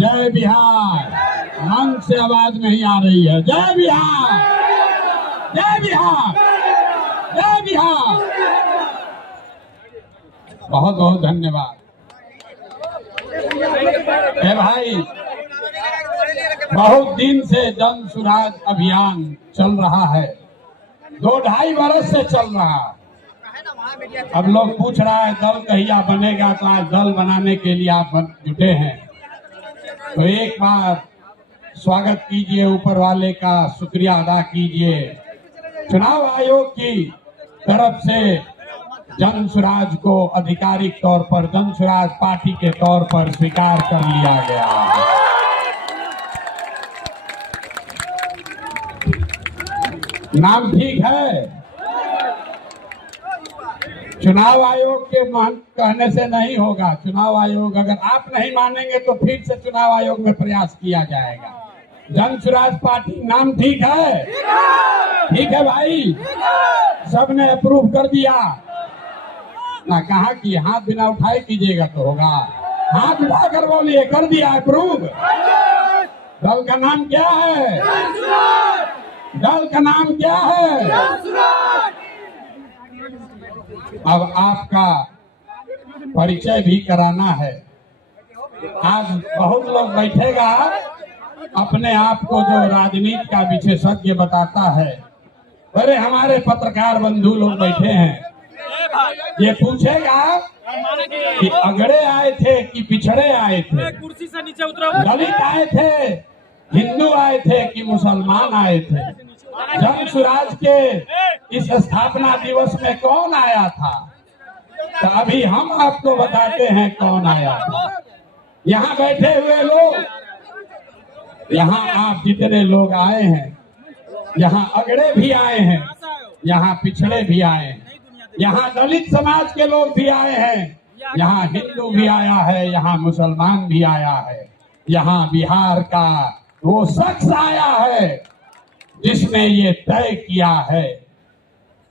जय बिहार। मंच से आवाज नहीं आ रही है। जय बिहार, जय बिहार, जय बिहार। बहुत बहुत धन्यवाद। भाई, बहुत दिन से जन सुराज अभियान चल रहा है, 2-2.5 वर्ष से चल रहा है। अब लोग पूछ रहा है दल कहिया बनेगा, तो आज दल बनाने के लिए आप जुटे हैं। तो एक बार स्वागत कीजिए, ऊपर वाले का शुक्रिया अदा कीजिए। चुनाव आयोग की तरफ से जन सुराज को आधिकारिक तौर पर जन सुराज पार्टी के तौर पर स्वीकार कर लिया गया है। नाम ठीक है। चुनाव आयोग के कहने से नहीं होगा। चुनाव आयोग, अगर आप नहीं मानेंगे तो फिर से चुनाव आयोग में प्रयास किया जाएगा। जन सुराज पार्टी नाम ठीक है? ठीक है भाई, सबने अप्रूव कर दिया ना। कहा कि हाथ बिना उठाए कीजिएगा तो होगा। हाथ उठाकर बोलिए, कर दिया अप्रूव। दल का नाम क्या है? दल का नाम क्या है? अब आपका परिचय भी कराना है। आज बहुत लोग बैठेगा, अपने आप को जो राजनीति का विशेषज्ञ बताता है। अरे हमारे पत्रकार बंधु लोग बैठे हैं, ये पूछेगा कि अगड़े आए थे कि पिछड़े आए थे, कुर्सी से नीचे उतरो, दलित आए थे, हिंदू आए थे कि मुसलमान आए थे। जन सुराज के इस स्थापना दिवस में कौन आया था? तो अभी हम आपको बताते हैं कौन आया था। यहाँ बैठे हुए लोग, यहाँ आप जितने लोग आए हैं, यहाँ अगड़े भी आए हैं, यहाँ पिछड़े भी आए हैं, यहाँ दलित समाज के लोग भी आए हैं, यहाँ हिंदू भी आया है, यहाँ मुसलमान भी आया है। यहाँ बिहार का वो शख्स आया है जिसने ये तय किया है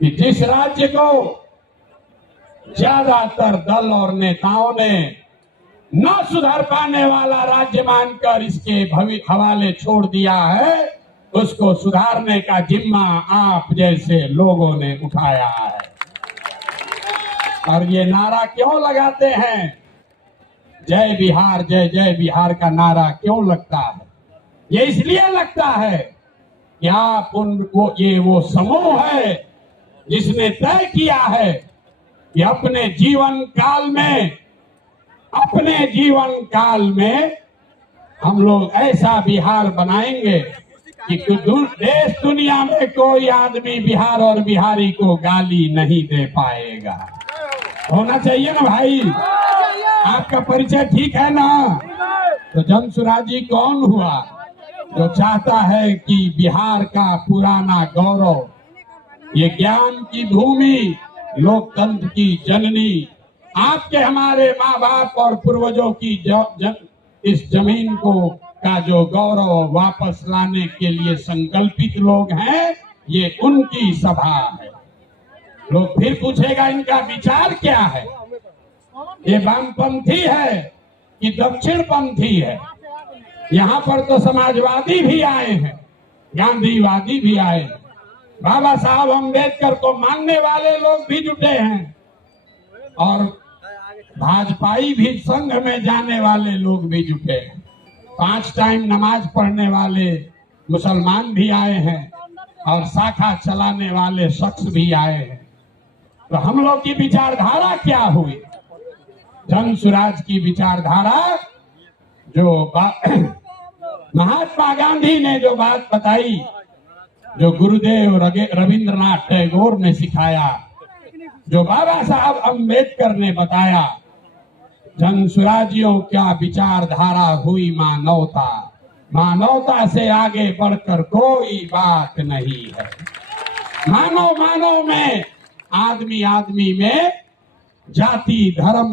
कि जिस राज्य को ज्यादातर दल और नेताओं ने न सुधर पाने वाला राज्य मानकर इसके हवाले छोड़ दिया है, उसको सुधारने का जिम्मा आप जैसे लोगों ने उठाया है। और ये नारा क्यों लगाते हैं? जय बिहार, जय जय बिहार का नारा क्यों लगता है? ये इसलिए लगता है कि आप वो समूह है जिसने तय किया है कि अपने जीवन काल में हम लोग ऐसा बिहार बनाएंगे कि देश दुनिया में कोई आदमी बिहार और बिहारी को गाली नहीं दे पाएगा। होना चाहिए ना भाई? आपका परिचय ठीक है ना? तो जन सुराजी कौन हुआ? जो चाहता है कि बिहार का पुराना गौरव, ये ज्ञान की भूमि, लोकतंत्र की जननी, आपके हमारे माँ बाप और पूर्वजों की इस जमीन को का जो गौरव वापस लाने के लिए संकल्पित लोग हैं, ये उनकी सभा है। लोग फिर पूछेगा इनका विचार क्या है? ये वामपंथी है कि दक्षिणपंथी है? यहाँ पर तो समाजवादी भी आए हैं, गांधीवादी भी आए हैं, बाबा साहब अम्बेडकर को मानने वाले लोग भी जुटे हैं, और भाजपाई भी संघ में जाने वाले लोग भी जुटे हैं। 5 टाइम नमाज पढ़ने वाले मुसलमान भी आए हैं, और शाखा चलाने वाले शख्स भी आए हैं। तो हम लोग की विचारधारा क्या हुई? जन सुराज की विचारधारा, जो महात्मा गांधी ने जो बात बताई, जो गुरुदेव रविंद्रनाथ टैगोर ने सिखाया, जो बाबा साहब अम्बेडकर ने बताया, जन सुराजियों क्या विचारधारा हुई मानवता। मानवता से आगे बढ़कर कोई बात नहीं है। मानव में, आदमी में जाति, धर्म,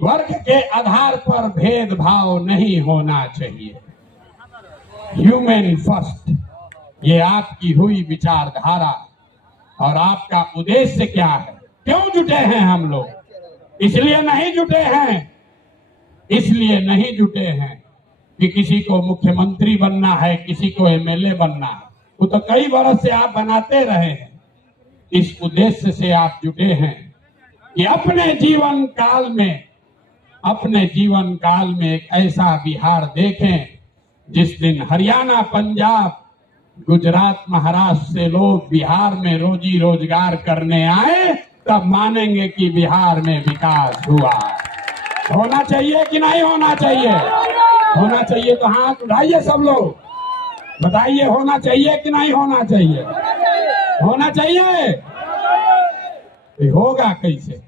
वर्ग के आधार पर भेदभाव नहीं होना चाहिए। ह्यूमन फर्स्ट, ये आपकी हुई विचारधारा। और आपका उद्देश्य क्या है? क्यों जुटे हैं हम लोग? इसलिए नहीं जुटे हैं कि किसी को मुख्यमंत्री बनना है, किसी को एमएलए बनना है। वो तो कई बरस से आप बनाते रहे हैं। इस उद्देश्य से आप जुटे हैं कि अपने जीवन काल में एक ऐसा बिहार देखें जिस दिन हरियाणा, पंजाब, गुजरात, महाराष्ट्र से लोग बिहार में रोजी रोजगार करने आए, तब मानेंगे कि बिहार में विकास हुआ। होना चाहिए कि नहीं होना चाहिए? होना चाहिए तो हाथ उठाइए सब लोग, बताइए होना चाहिए कि नहीं होना चाहिए? होना चाहिए। होगा कैसे?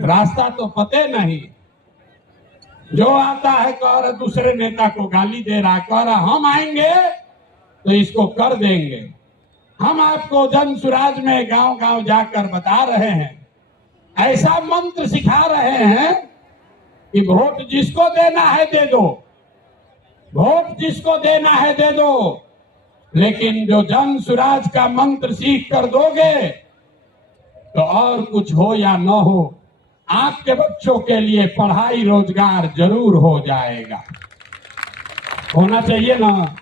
रास्ता तो पते नहीं। जो आता है कह रहा दूसरे नेता को गाली दे रहा, कह रहा हम आएंगे तो इसको कर देंगे। हम आपको जन सुराज में गांव गांव जाकर बता रहे हैं, ऐसा मंत्र सिखा रहे हैं कि वोट जिसको देना है दे दो, वोट जिसको देना है दे दो, लेकिन जो जन सुराज का मंत्र सीख कर दोगे तो और कुछ हो या न हो, आपके बच्चों के लिए पढ़ाई रोजगार जरूर हो जाएगा। होना चाहिए ना?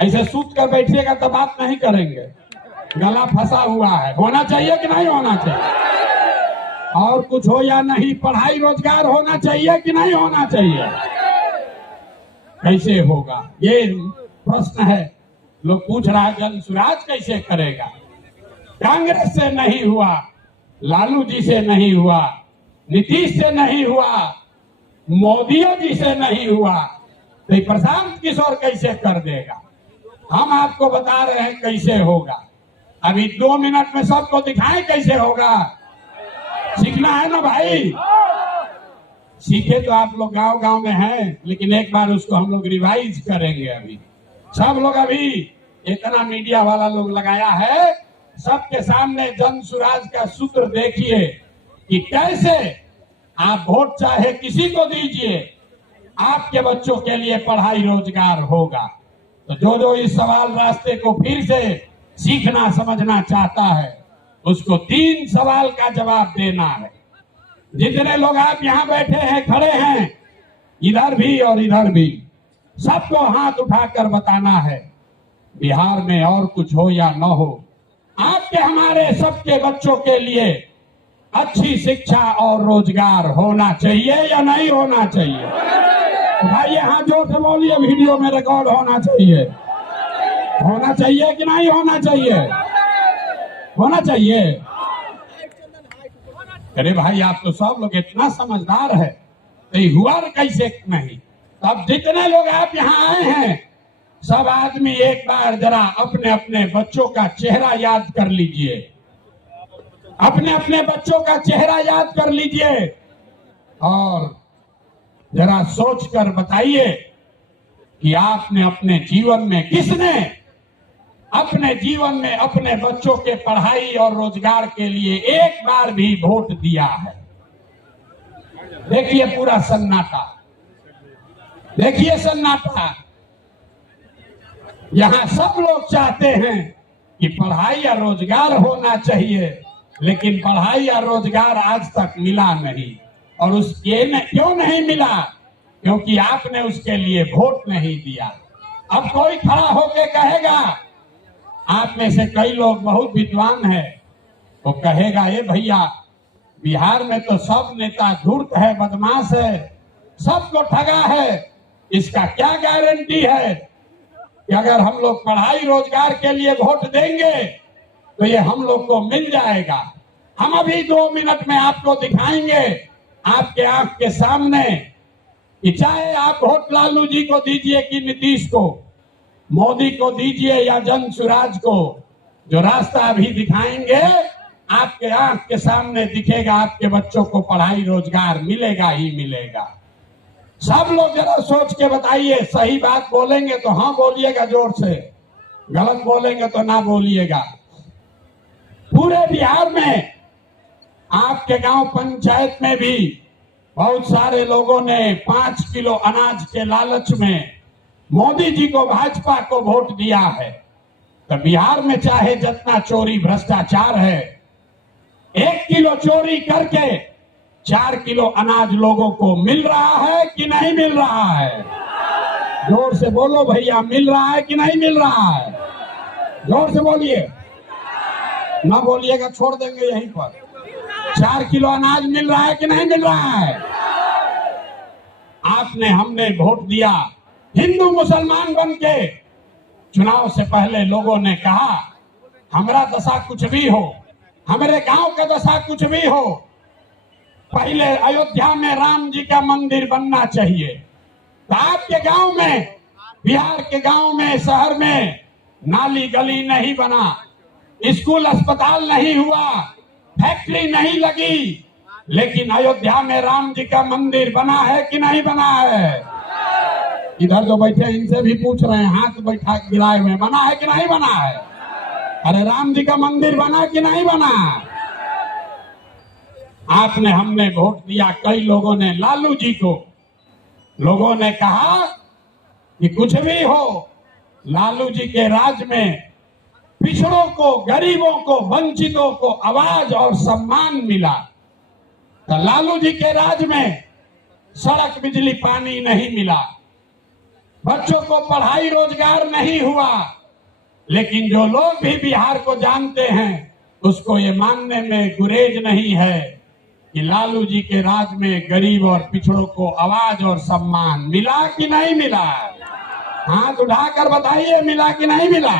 ऐसे सूत कर बैठिएगा तो बात नहीं करेंगे, गला फंसा हुआ है। होना चाहिए कि नहीं होना चाहिए? और कुछ हो या नहीं, पढ़ाई रोजगार होना चाहिए कि नहीं होना चाहिए? कैसे होगा ये प्रश्न है। लोग पूछ रहा है जन सुराज कैसे करेगा? कांग्रेस से नहीं हुआ, लालू जी से नहीं हुआ, नीतीश से नहीं हुआ, मोदी जी से नहीं हुआ, तो प्रशांत किशोर कैसे कर देगा? हम आपको बता रहे हैं कैसे होगा। अभी 2 मिनट में सबको दिखाएं कैसे होगा। सीखना है ना भाई? सीखे तो आप लोग गांव गांव में हैं, लेकिन एक बार उसको हम लोग रिवाइज करेंगे। अभी सब लोग, अभी इतना मीडिया वाला लोग लगाया है, सबके सामने जन सुराज का सूत्र देखिए कि कैसे आप वोट चाहे किसी को दीजिए, आपके बच्चों के लिए पढ़ाई रोजगार होगा। तो जो इस सवाल रास्ते को फिर से सीखना समझना चाहता है, उसको 3 सवाल का जवाब देना है। जितने लोग आप यहाँ बैठे हैं, खड़े हैं, इधर भी और इधर भी, सबको हाथ उठाकर बताना है बिहार में और कुछ हो या न हो, आपके हमारे सबके बच्चों के लिए अच्छी शिक्षा और रोजगार होना चाहिए या नहीं होना चाहिए? भाई हाथ जोर से बोलिए, वीडियो में रिकॉर्ड होना चाहिए। होना चाहिए कि नहीं होना चाहिए? होना चाहिए। अरे भाई आप तो सब लोग इतना समझदार है, तो हुआ कैसे नहीं? अब जितने लोग आप यहाँ आए हैं, सब आदमी एक बार जरा अपने अपने बच्चों का चेहरा याद कर लीजिए, अपने अपने बच्चों का चेहरा याद कर लीजिए और जरा सोच कर बताइए कि आपने अपने जीवन में, किसने अपने जीवन में अपने बच्चों के पढ़ाई और रोजगार के लिए एक बार भी वोट दिया है? देखिए पूरा सन्नाटा, देखिए सन्नाटा। यहाँ सब लोग चाहते हैं कि पढ़ाई या रोजगार होना चाहिए, लेकिन पढ़ाई या रोजगार आज तक मिला नहीं। और उसके क्यों नहीं मिला? क्योंकि आपने उसके लिए वोट नहीं दिया। अब कोई खड़ा होके कहेगा, आप में से कई लोग बहुत विद्वान है, वो कहेगा ये भैया बिहार में तो सब नेता धूर्त है, बदमाश है, सबको ठगा है, इसका क्या गारंटी है कि अगर हम लोग पढ़ाई रोजगार के लिए वोट देंगे तो ये हम लोग को मिल जाएगा? हम अभी 2 मिनट में आपको दिखाएंगे, आपके आंख के सामने, कि चाहे आप वोट लालू जी को दीजिए कि नीतीश को, मोदी को दीजिए या जन सुराज को, जो रास्ता अभी दिखाएंगे आपके आंख के सामने दिखेगा, आपके बच्चों को पढ़ाई रोजगार मिलेगा ही मिलेगा। सब लोग जरा सोच के बताइए, सही बात बोलेंगे तो हाँ बोलिएगा जोर से, गलत बोलेंगे तो ना बोलिएगा। पूरे बिहार में आपके गांव पंचायत में भी बहुत सारे लोगों ने 5 किलो अनाज के लालच में मोदी जी को, भाजपा को वोट दिया है। तो बिहार में चाहे जितना चोरी भ्रष्टाचार है, 1 किलो चोरी करके 4 किलो अनाज लोगों को मिल रहा है कि नहीं मिल रहा है? जोर से बोलो भैया, मिल रहा है कि नहीं मिल रहा है? जोर से बोलिए, ना बोलिएगा छोड़ देंगे यहीं पर। 4 किलो अनाज मिल रहा है कि नहीं मिल रहा है? आपने हमने वोट दिया हिंदू मुसलमान बन के। चुनाव से पहले लोगों ने कहा हमारा दशा कुछ भी हो, हमारे गांव का दशा कुछ भी हो, पहले अयोध्या में राम जी का मंदिर बनना चाहिए। तो आपके गांव में, बिहार के गांव में, शहर में नाली गली नहीं बना, स्कूल अस्पताल नहीं हुआ, फैक्ट्री नहीं लगी, लेकिन अयोध्या में राम जी का मंदिर बना है कि नहीं बना है? इधर जो बैठे इनसे भी पूछ रहे हैं, हाथ बैठा गिराए हुए, बना है कि नहीं बना है? अरे राम जी का मंदिर बना कि नहीं बना? आपने हमने वोट दिया, कई लोगों ने लालू जी को। लोगों ने कहा कि कुछ भी हो, लालू जी के राज में पिछड़ों को, गरीबों को, वंचितों को आवाज और सम्मान मिला। तो लालू जी के राज में सड़क, बिजली, पानी नहीं मिला, बच्चों को पढ़ाई रोजगार नहीं हुआ। लेकिन जो लोग भी बिहार को जानते हैं उसको ये मानने में गुरेज नहीं है कि लालू जी के राज में गरीब और पिछड़ों को आवाज और सम्मान मिला कि नहीं मिला? हाथ उठाकर बताइए, मिला कि नहीं मिला?